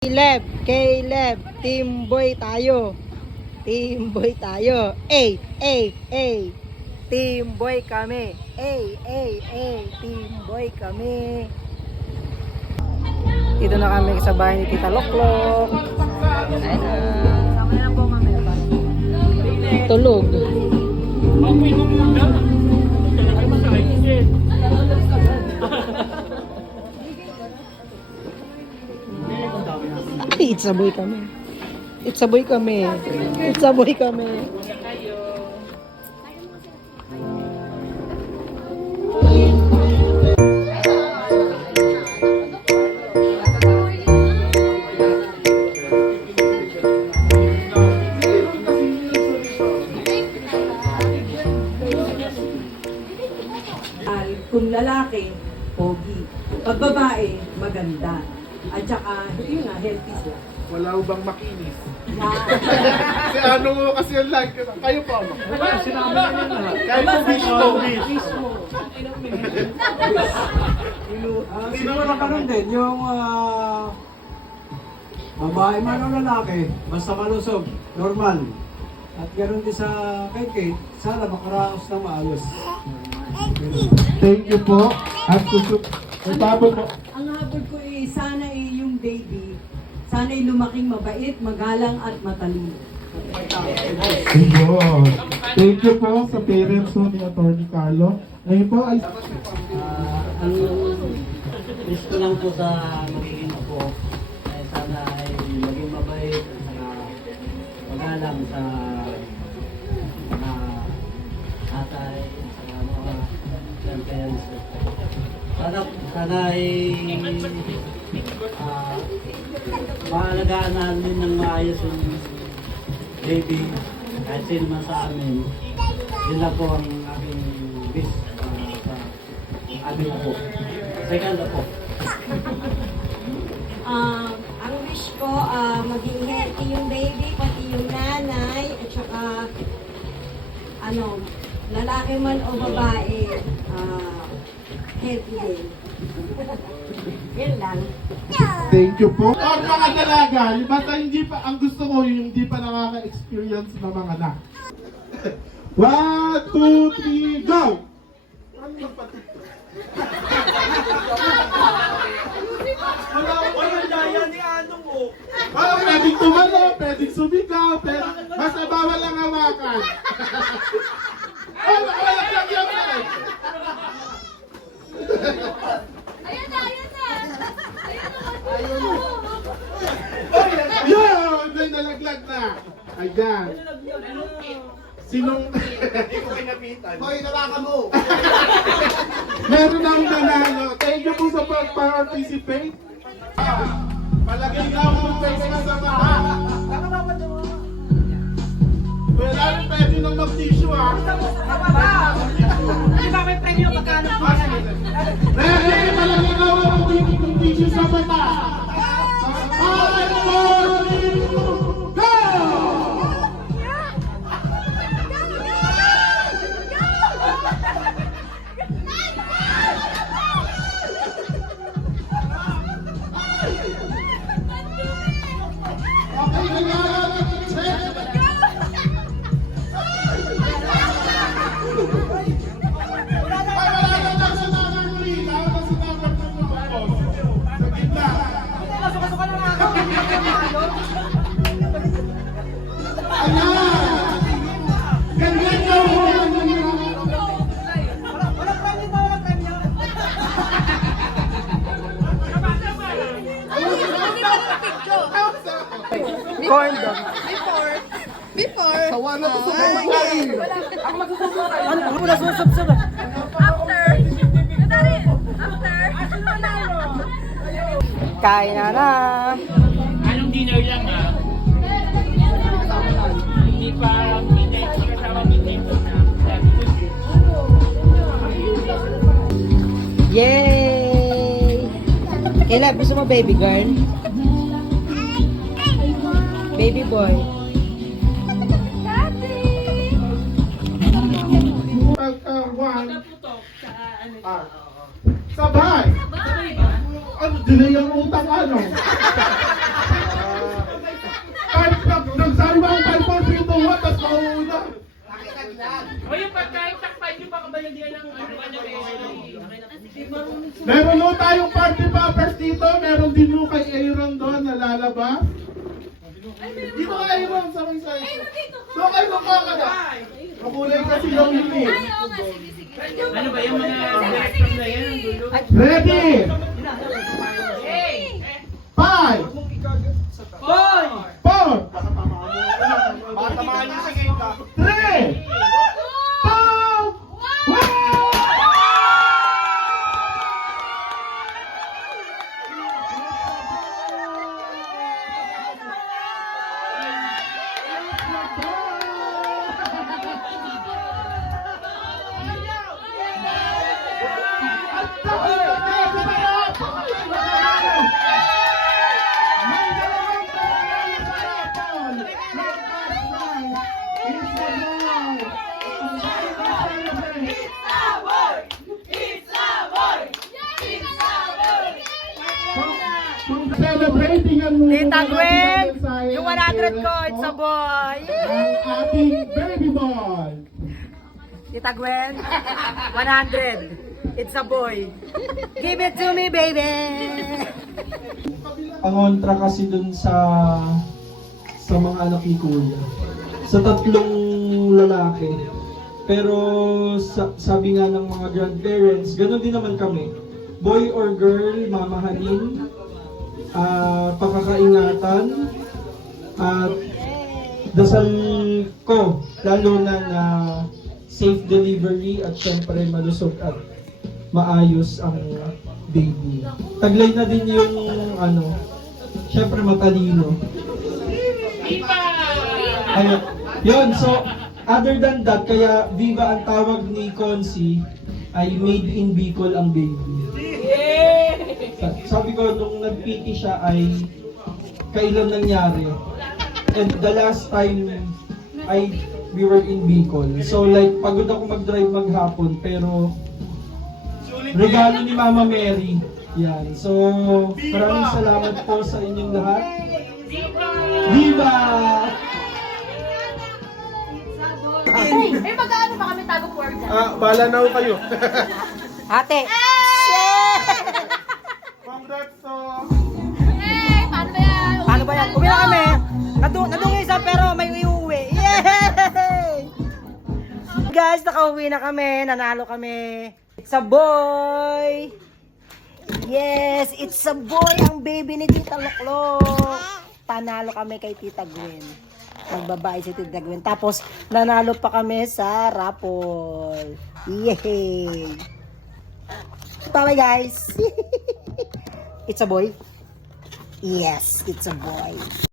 Caleb, team boy tayo. Team boy tayo. Team boy kami. Team boy kami. Dito na kami sa bahay ni Tita Loklok. Ayun na. Tulog. Ay, it's a boy kami. It's a boy kami. It's a boy kami. Kung lalaki, pogi. Pag babae, maganda. At saka, yun nga, healthy sila. Wala ho bang makinis? Yan. Kasi ano mo kasi yung like, kayo pa mo. Kayo po mismo. Siguro na karoon din, yung babae man o lalaki, basta malusog, normal. At ganoon din sa kay Kate, sana makaraos na maayos. Thank you po. At itabot po. Ang habol ko sana yung baby, sana lumaking mabait, magalang at matalino. Ayun. Thank you po sa parents po ni Atty. Carlo. Ngayon po ay... Ang wish ko lang po sa magiging apo ay sana ay maging mabait at saka magalang sa mga tatay at saka mga grandparents. Sana ay maalagaan namin ng maayos yung baby kahit sino man sa amin. Yun lang po ang aking wish sa aming apo. Second apo. Ang wish ko, maging healthy yung baby, pati yung nanay, at saka, lalaki man o babae, healthy din. Yan lang. Thank you po. Or mga dalaga, basta hindi pa, ang gusto ko yung hindi pa nakaka-experience na mga anak. 1, 2, 3, go! Walang daya ni Anong mo. Pwedeng tumalo, pwedeng sumigaw, basta bawal lang hawakan. Wala lang yan. Yun! May nalaglag na. Ayan. Sinong... Hindi ko kinapitan. Hoy, nawakan mo! Meron akong nanalo. Thank you po sa pag-participate. Palagay na akong face na sa mata. Wala rin pwede nang mag-tissue ha. Di ba may premyo magkano po? Ready? Palagay na akong tissue sa mata. 5, 4, 3, 2, go! Okay, nangyari. Corn dog. Before, Sawa na to sa mga kain. Ano mo na susubsub? after, Kain na na. Anong dinner lang Hindi pa kasama meeting ko na Yay! Caleb, gusto mo baby girl? Baby boy. Sabay! Ano, delay ang utang ano? Meron mo tayong party poppers dito. Meron din mo kay Aaron doon na lalabas. Dito kay Aaron sa may side. So kayo magkakada. Makulay kasi yung yun eh. Ano ba yung mga director na yan? Ready? 5 4 3 Celebrating ang Tita Gwen, yung 100 ko, it's a boy. ang ating baby boy. Tita Gwen, 100. It's a boy. Give it to me, baby. Pangontra kasi dun sa mga anak ni Kuya. Sa tatlong lalaki. Pero sabi nga ng mga grandparents, gano'n din naman kami. Boy or girl, mamahalin, pakakaingatan, at dasal ko, lalo na safe delivery at syempre malusog at maayos ang baby. Taglay na din yung syempre matalino. Yun, so other than that, kaya Viva ang tawag ni Consi ay made in Bicol ang baby. Sabi ko, nung nag-PT siya ay kailan nangyari. And the last time we were in Bicol. So like, pagod ako mag-drive maghapon, pero regalo ni Mama Mary. Yan. So, maraming salamat po sa inyong lahat. Viva! Eh, magkano ba kami tago for that? Bala na ho kayo. Ate. Congrats to... Eh, paano ba yan? Paano ba yan? Uwi na kami. Nadungisan pero may iuwi. Yay! Guys, nakauwi na kami. Nanalo kami. It's a boy. Yes, it's a boy. Ang baby ni Tita Loklok. Panalo kami kay Tita Gwen. Magbabae si Tita Gwen. Tapos, nanalo pa kami sa raffle. Yay! Bye guys. It's a boy. Yes, it's a boy.